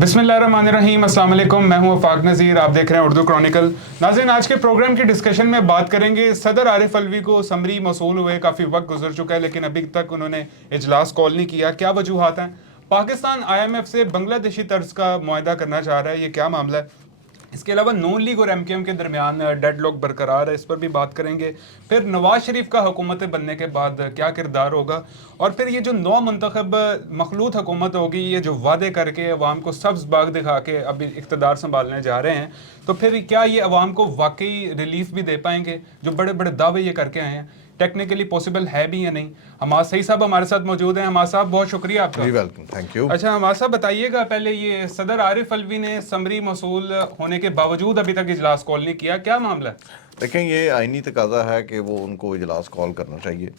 बिस्मिल्लाहिर्रहमानिर्रहीम, अस्सलाम वालेकुम। मैं हूं वफाक नज़ीर, आप देख रहे हैं उर्दू क्रॉनिकल। नाज़रीन, आज के प्रोग्राम की डिस्कशन में बात करेंगे सदर आरिफ अलवी को समरी मौसूल हुए काफ़ी वक्त गुजर चुका है, लेकिन अभी तक उन्होंने इजलास कॉल नहीं किया। क्या वजूहात हैं? पाकिस्तान IMF से बांग्लादेशी तर्ज का मुआहदा करना चाह रहा है, ये क्या मामला है? इसके अलावा नून लीग और MKM के दरमियान डेडलॉक बरकरार है, इस पर भी बात करेंगे। फिर नवाज शरीफ का हुकूमत बनने के बाद क्या किरदार होगा, और फिर ये जो नौ मुंतखब मखलूत हुकूमत होगी, ये जो वादे करके अवाम को सब्ज़ बाग दिखा के अभी इक़्तिदार संभालने जा रहे हैं, तो फिर क्या ये अवाम को वाकई रिलीफ भी दे पाएंगे? जो बड़े बड़े दावे ये करके आए हैं, टेक्निकली पॉसिबल है भी या नहीं? हमाद सईद साहब हमारे साथ मौजूद हैं। हमाद साहब, बहुत शुक्रिया आपका। जी वेलकम, थैंक यू। अच्छा हमाद साहब, बताइएगा पहले, ये सदर आरिफ अलवी ने समरी मौसूल होने के बावजूद अभी तक इजलास कॉल नहीं किया, क्या मामला है? देखें, ये आइनी तकाजा है कि वो उनको इजलास कॉल करना चाहिए,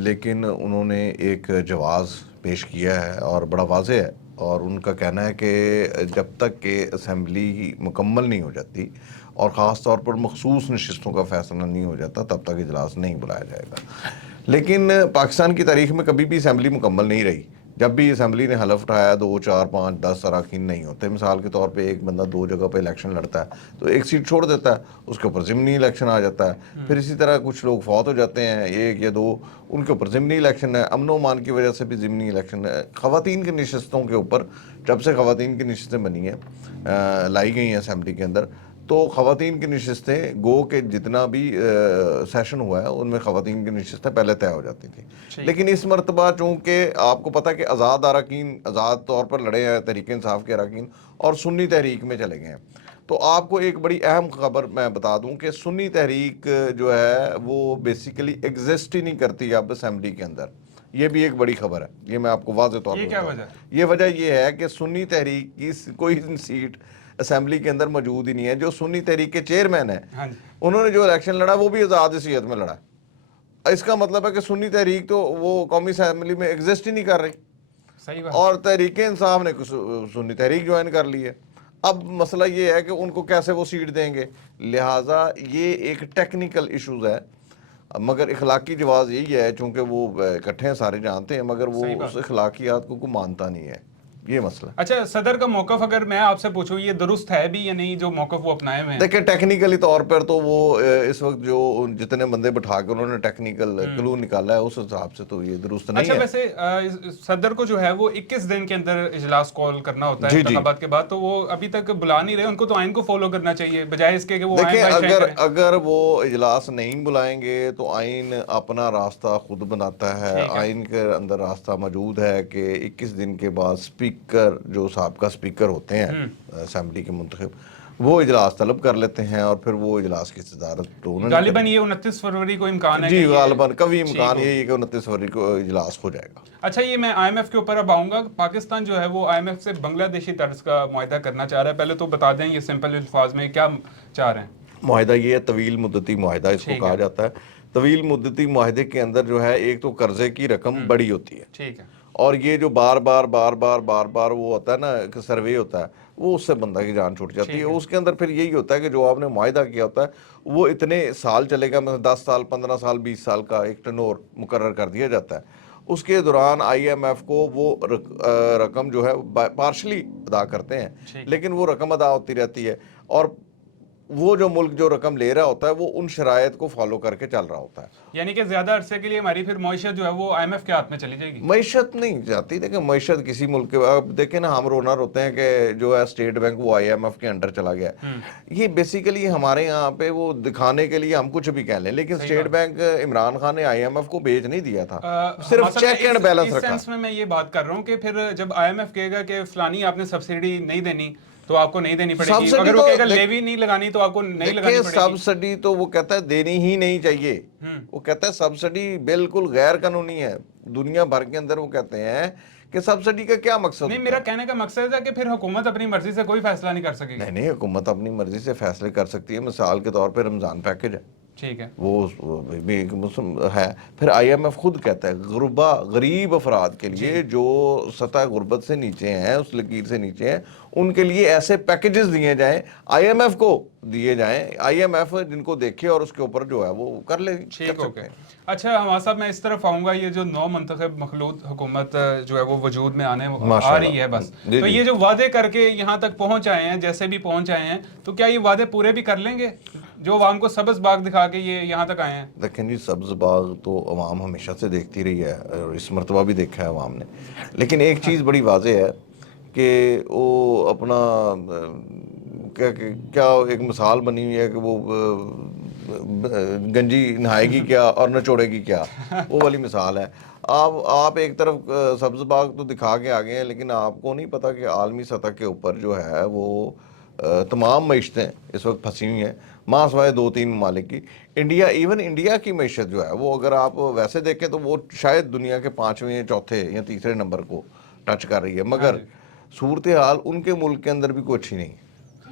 लेकिन उन्होंने एक जवाज़ पेश किया है और बड़ा वाज़ेह है, और उनका कहना है कि जब तक कि असम्बली मुकम्मल नहीं हो जाती और ख़ास तौर पर मखसूस नशिस्तों का फ़ैसला नहीं हो जाता, तब तक इजलास नहीं बुलाया जाएगा। लेकिन पाकिस्तान की तारीख़ में कभी भी असम्बली मुकम्मल नहीं रही। जब भी असम्बली ने हलफ उठाया 2, 4, 5, 10 अरकान नहीं होते। मिसाल के तौर पे एक बंदा 2 जगह पे इलेक्शन लड़ता है तो एक सीट छोड़ देता है, उसके ऊपर ज़िमनी इलेक्शन आ जाता है। फिर इसी तरह कुछ लोग फौत हो जाते हैं, 1 या 2, उनके ऊपर ज़िमनी इलेक्शन है। अमन व अमान की वजह से भी ज़िमनी इलेक्शन है। ख़वातीन की नशस्तों के ऊपर, जब से ख़वातीन की नशस्तें बनी हैं, लाई गई हैं असम्बली के अंदर, तो ख़वातीन की नशस्तें गो के जितना भी सेशन हुआ है उनमें ख़वातीन की नशस्तें पहले तय हो जाती थी। लेकिन इस मरतबा चूँकि आपको पता है कि आज़ाद अरकान आज़ाद तौर पर लड़े हैं, तहरीक इंसाफ के अरकान, और सुन्नी तहरीक में चले गए हैं। तो आपको एक बड़ी अहम खबर मैं बता दूं कि सुन्नी तहरीक जो है वो बेसिकली एग्जिस्ट ही नहीं करती अब असम्बली के अंदर। ये भी एक बड़ी खबर है, ये मैं आपको वाज़ेह तौर पर क्या वजह? ये वजह ये है कि सुन्नी तहरीक की कोई सीट असम्बली के अंदर मौजूद ही नहीं है। जो सुन्नी तहरीक के चेयरमैन है, उन्होंने जो इलेक्शन लड़ा वो भी आज़ाद हैसियत में लड़ा। इसका मतलब है कि सुन्नी तहरीक तो वो कौमी असम्बली में एग्जिस्ट ही नहीं कर रही। सही बात। और तहरीक इंसाफ ने सुन्नी तहरीक ज्वाइन कर ली है। अब मसला ये है कि उनको कैसे वो सीट देंगे, लिहाजा ये एक टेक्निकल इशूज़ है, मगर इखलाकी जवाब यही है, चूँकि वो इकट्ठे हैं, सारे जानते हैं, मगर वो उस इखलाकियात को मानता नहीं है, ये मसला। अच्छा, सदर का मौक़िफ़ अगर मैं आपसे पूछूं, ये दुरुस्त है भी या नहीं जो मौक़िफ़ वो अपनाए हुए हैं? देखिए, टेक्निकली तौर पर तो वो इस वक्त जो जितने बंदे बिठा के उन्होंने टेक्निकल क्लू निकाला है, उस हिसाब से तो ये दुरुस्त नहीं है। वैसे सदर को जो है वो 21 दिन के अंदर इजलास कॉल करना होता है इंतखाबात के बाद, तो वो अभी तक बुला नहीं रहे। उनको तो आइन को फॉलो करना चाहिए बजाय इसके कि वो देखिए, अगर वो इजलास नहीं बुलाएंगे तो आइन अपना रास्ता खुद बनाता है। आइन के अंदर रास्ता मौजूद है कि 21 दिन के बाद स्पीकर, जो साबका स्पीकर होते हैं असम्बली के मुंतखब, वो इजलास तलब कर लेते हैं और फिर वो इजलास की सदारत तो गालिबन ये 29 फरवरी को इम्कान है। जी, गालिबन कभी इम्कान यही है कि 29 फरवरी को इजलास हो जाएगा। अच्छा, ये मैं IMF के ऊपर अब आऊँगा। पाकिस्तान जो है वो IMF से बांग्लादेशी तर्ज का मुआहदा करना चाह रहा है। पहले तो बता दें ये सिंपल अल्फाज में क्या चाह रहे हैं। मुआहदा ये है, तवील मुद्दती मुआहदा इसको कहा जाता है। तवील मुद्दती मुआहदे के अंदर जो है, एक तो कर्जे की रकम बड़ी होती है, ठीक है, और ये जो बार बार वो होता है ना, सर्वे होता है, वो उससे बंदा की जान छूट जाती है। उसके अंदर फिर यही होता है कि जो आपने मुआहदा किया होता है वो इतने साल चलेगा, मतलब 10 साल, 15 साल, 20 साल का एक टर्नओवर मुकर्रर कर दिया जाता है। उसके दौरान IMF को वो रकम जो है पार्शली अदा करते हैं, लेकिन वो रकम अदा होती रहती है, और वो जो मुल्क जो रकम ले रहा होता है वो उन शरायत को फॉलो करके चल रहा होता है। यानी कि ज्यादा अरसे के लिए हमारी फिर मईशत जो है वो IMF के हाथ में चली जाएगी। मईशत नहीं जाती। देखिए, मईशत किसी मुल्क के, अब देखें ना, हम रोना रोते हैं कि जो है स्टेट बैंक वो IMF के अंडर चला गया। ये बेसिकली हमारे यहाँ पे वो दिखाने के लिए हम कुछ भी कह लें, लेकिन स्टेट बैंक इमरान खान ने IMF को भेज नहीं दिया था, सिर्फ चेक एंड बैलेंस रखा। में मैं ये बात कर रहा हूँ कि फिर जब IMF कहेगा कि फलानी आपने सब्सिडी नहीं देनी तो आपको नहीं देनी पड़ेगी, अगर वो कहेगा लेवी नहीं लगानी तो आपको नहीं लगानी पड़ेगी। सब्सिडी तो वो कहता है देनी ही नहीं चाहिए। वो कहता है सब्सिडी बिल्कुल गैर कानूनी है। दुनिया भर के अंदर वो कहते हैं कि सब्सिडी का क्या मकसद नहीं, मेरा कहने का मकसद है कि फिर हुकूमत अपनी मर्जी से कोई फैसला नहीं कर सकेगी। नहीं, हुकूमत अपनी मर्जी से फैसले कर सकती है। मिसाल के तौर पर रमजान पैकेज है, ठीक है, वो भी एक मुस्लिम है। फिर IMF खुद कहता है गरीब अफराद के लिए जो सतह गुर्बत से नीचे हैं, उस लकीर से नीचे हैं, उनके लिए ऐसे पैकेजेस दिए जाएं, IMF को दिए जाएं, IMF जिनको देखे और उसके ऊपर जो है वो कर ले। ठीक हो गया। अच्छा हमारा साहब, मैं इस तरफ आऊँगा, ये जो नौ मंतखब मखलूत हुकूमत जो है वो वजूद में आ रही है बस, तो ये जो वादे करके यहाँ तक पहुँच आए हैं, जैसे भी पहुँच आए हैं, तो क्या ये वादे पूरे भी कर लेंगे जो अवाम को सब्ज़ बाग दिखा के ये यहाँ तक आए हैं? देखें जी, सब्ज़ बाग तो अवाम हमेशा से देखती रही है और इस मरतबा भी देखा है अवाम ने, लेकिन एक चीज़ बड़ी वाज़ेह है कि वो अपना क्या क्या एक मिसाल बनी हुई है कि वो गंजी नहाएगी क्या और नचोड़ेगी क्या, वो वाली मिसाल है। आप एक तरफ सब्ज़ बाग तो दिखा के आ गए हैं, लेकिन आपको नहीं पता कि आलमी सतह के ऊपर जो है वो तमाम मईशतें इस वक्त फंसी हुई हैं, मासवाए 2-3 ममालिक की। इंडिया की मईशत जो है वो अगर आप वैसे देखें तो वो शायद दुनिया के 5वें, चौथे या तीसरे नंबर को टच कर रही है, मगर सूरत हाल उनके मुल्क के अंदर भी कोई अच्छी नहीं है।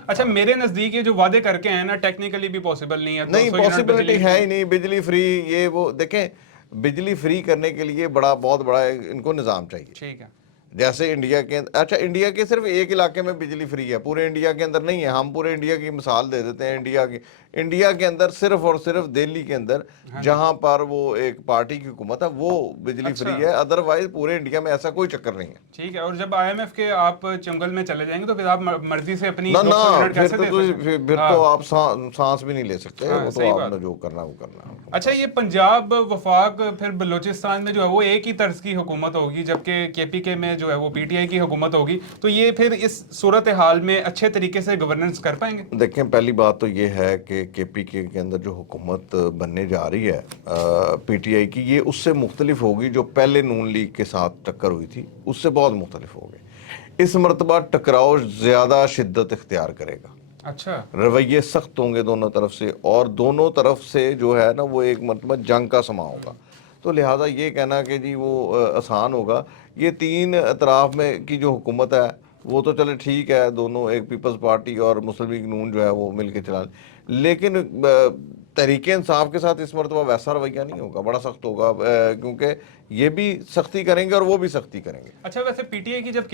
अच्छा, मेरे नज़दीक ये जो वादे करके हैं ना, टेक्निकली भी पॉसिबल नहीं है। नहीं, पॉसिबिलिटी है ही नहीं। बिजली फ्री, ये वो देखें, बिजली फ्री करने के लिए बहुत बड़ा इनको निज़ाम चाहिए। ठीक है, जैसे इंडिया के, अच्छा इंडिया के सिर्फ एक इलाके में बिजली फ्री है, पूरे इंडिया के अंदर नहीं है। हम पूरे इंडिया की मिसाल दे देते हैं। इंडिया के अंदर सिर्फ और सिर्फ दिल्ली के अंदर जहां पर वो एक पार्टी की हुकूमत है वो बिजली फ्री है, अदरवाइज पूरे इंडिया में ऐसा कोई चक्कर नहीं है। ठीक है। और जब IMF के आप चंगल में चले जाएंगे तो फिर आप मर्जी से अपनी ना 200 यूनिट कैसे दे सकते हैं? फिर तो आप सांस भी नहीं ले सकते। वो तो आपने जो करना वो करना। अच्छा, ये पंजाब, वफाक, फिर बलूचिस्तान में जो है वो एक ही तर्ज की हुकूमत होगी, जबकि KPK में जो है वो PTI की हुकूमत होगी, तो ये फिर इस सूरत हाल में अच्छे तरीके से गवर्नेंस कर पाएंगे? देखें, पहली बात तो ये है कि KPK के अंदर जो हुकूमत बनने जा रही है PTI की, ये उससे मुख्तलिफ होगी जो पहले नून लीग के साथ टक्कर हुई थी, उससे बहुत मुख्तलिफ होगी। इस मरतबा टकराव ज़्यादा शिद्दत इख्तियार करेगा। अच्छा, रवैये सख्त होंगे दोनों तरफ से, और दोनों तरफ से जो है ना वो एक मरतबा जंग का समा होगा। तो लिहाजा ये कहना कि जी वो आसान होगा, ये 3 अतराफ में की जो हुकूमत है वो तो चले ठीक है, दोनों एक पीपल्स पार्टी और मुस्लिम लीग नून जो है वो मिल के चला, लेकिन तहरीक इंसाफ के साथ इस मरतबा वैसा रवैया नहीं होगा, बड़ा सख्त होगा, क्योंकि ये भी सख्ती करेंगे और वो भी सख्ती करेंगे। अच्छा, वैसे PTI की जब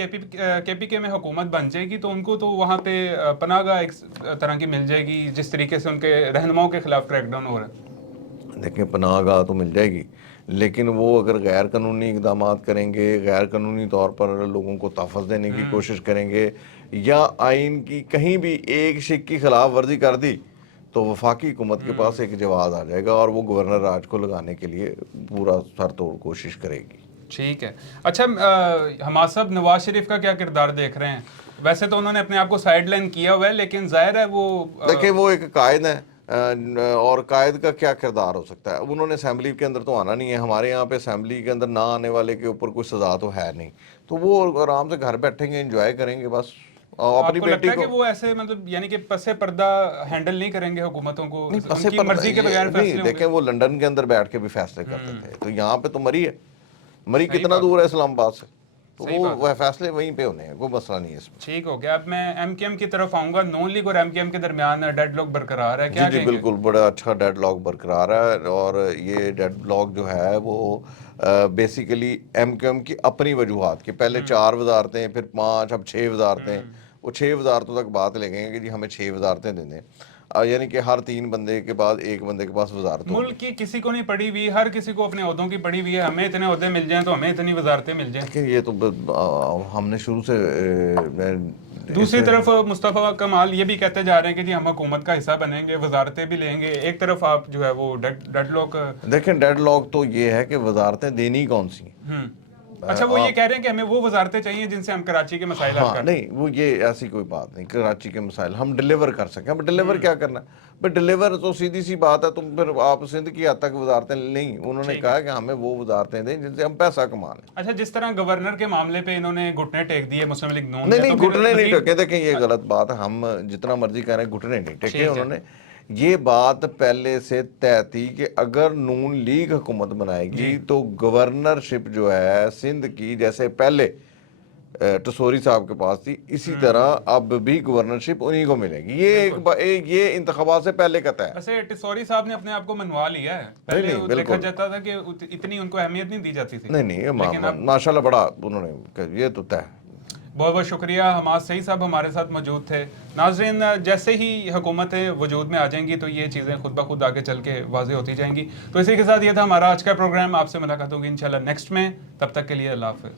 KPK में हुकूमत बन जाएगी तो उनको तो वहाँ पे पनाहगाह एक तरह की मिल जाएगी, जिस तरीके से उनके रहनुमाओं के खिलाफ क्रैकडाउन हो रहा है। देखें, पनाहगाह तो मिल जाएगी, लेकिन वो अगर गैर कानूनी इकदाम करेंगे, गैर कानूनी तौर पर लोगों को तहफ़्फ़ुज़ देने की कोशिश करेंगे, या आइन की कहीं भी एक शिक की खिलाफ वर्जी कर दी तो वफाकी हुकूमत के पास एक जवाब आ जाएगा और वो गवर्नर राज को लगाने के लिए पूरा सर तोड़ कोशिश करेगी। ठीक है। अच्छा, हमारे साहब नवाज शरीफ का क्या किरदार देख रहे हैं? वैसे तो उन्होंने अपने आप को साइड लाइन किया हुआ है, लेकिन जाहिर है वो देखिए, वो एक कायद है, और कायद का क्या किरदार हो सकता है। अब उन्होंने असेंबली के अंदर तो आना नहीं है, हमारे यहाँ पे असेंबली के अंदर ना आने वाले के ऊपर कोई सजा तो है नहीं, तो वो आराम से घर बैठेंगे, एंजॉय करेंगे बस। अपनी बेटी को, कि वो ऐसे मतलब यानी कि पसे पर्दा हैंडल नहीं करेंगे हुकूमतों को, पसे उनकी मर्जी के बगैर फैसले नहीं। देखें, वो लंदन के अंदर बैठ के भी फैसले करते थे, तो यहाँ पे तो मरी कितना दूर है इस्लामाबाद से, तो वो फैसले वहीं पे होने हैं, कोई मसला नहीं है इसमें। ठीक हो गया। अब मैं MKM की तरफ आऊंगा। नून लीग और MKM के दरमियान डेडलॉक बरकरार है, क्या जी बिल्कुल, बड़ा अच्छा डेडलॉक बरकरार है, और ये डेडलॉक जो है वो बेसिकली MKM की अपनी वजूहात की, पहले 4 वजारतें, फिर 5, अब 6 वजारतें, वो 6 वजारतों तक बात ले गए कि जी हमें 6 वजारतें दे दें, यानी कि हर 3 बंदे के बाद एक बंदे के पास वजारत। मुल्क की किसी को नहीं पड़ी हुई, हर किसी को अपने ओहदों की पड़ी हुई है, हमें इतने ओहदे मिल जाएं तो हमें इतनी वजारतें मिल जाएं। ये तो हमने शुरू से दूसरी तरफ मुस्तफ़ा कमाल ये भी कहते जा रहे हैं कि जी हम हुकूमत का हिस्सा बनेंगे, वजारतें भी लेंगे। एक तरफ आप जो है वो डेडलॉक देखें, डेडलॉक तो ये है कि वजारतें देनी कौन सी। अच्छा, वो ये कह रहे हैं कि हमें वो वजारतें चाहिए जिनसे हम कराची के मसाइल हल हाँ, नहीं, वो ये ऐसी कोई बात नहीं, कराची के मसाइल हम डिलीवर कर सकें। अब डिलीवर क्या करना है, बट डिलीवर तो सीधी सी बात है, तुम फिर आप सिंध की हद तक वजारतें नहीं, उन्होंने कहा कि हमें वो वजारतें दें जिनसे हम पैसा कमा लें। अच्छा, जिस तरह गवर्नर के मामले पे इन्होंने घुटने टेक दिए मुस्लिम लीग नून नहीं, घुटने नहीं टेके। देखें, ये गलत बात है, हम जितना मर्जी कह रहे हैं, घुटने नहीं टेके उन्होंने। ये बात पहले से तय थी कि अगर नून लीग हुकूमत बनाएगी तो गवर्नरशिप जो है सिंध की, जैसे पहले ٹسوری صاحب کے پاس تھی، اسی طرح اب بھی گورنرشپ انہی کو ملے گی. یہ انتخابات سے پہلے کا طے ہے. ویسے ٹسوری صاحب نے اپنے آپ کو منوا لیا ہے. پہلے نہیں، وہ بالکل. دیکھا جاتا تھا کہ اتنی ان کو اہمیت نہیں دی جاتی تھی. نہیں ماشاء اللہ بڑا انہوں نے یہ تو طے ہے. بہت بہت شکریہ. حماد سعید صاحب ہمارے ساتھ موجود تھے. ناظرین جیسے ہی حکومتیں وجود میں آ جائیں گی تو یہ چیزیں خود بخود آگے چل کے واضح ہوتی جائیں گی. تو اسی کے ساتھ یہ تھا ہمارا آج کا پروگرام. آپ سے ملاقات ہوگی انشاءاللہ نیکسٹ میں. تب تک کے لیے اللہ حافظ.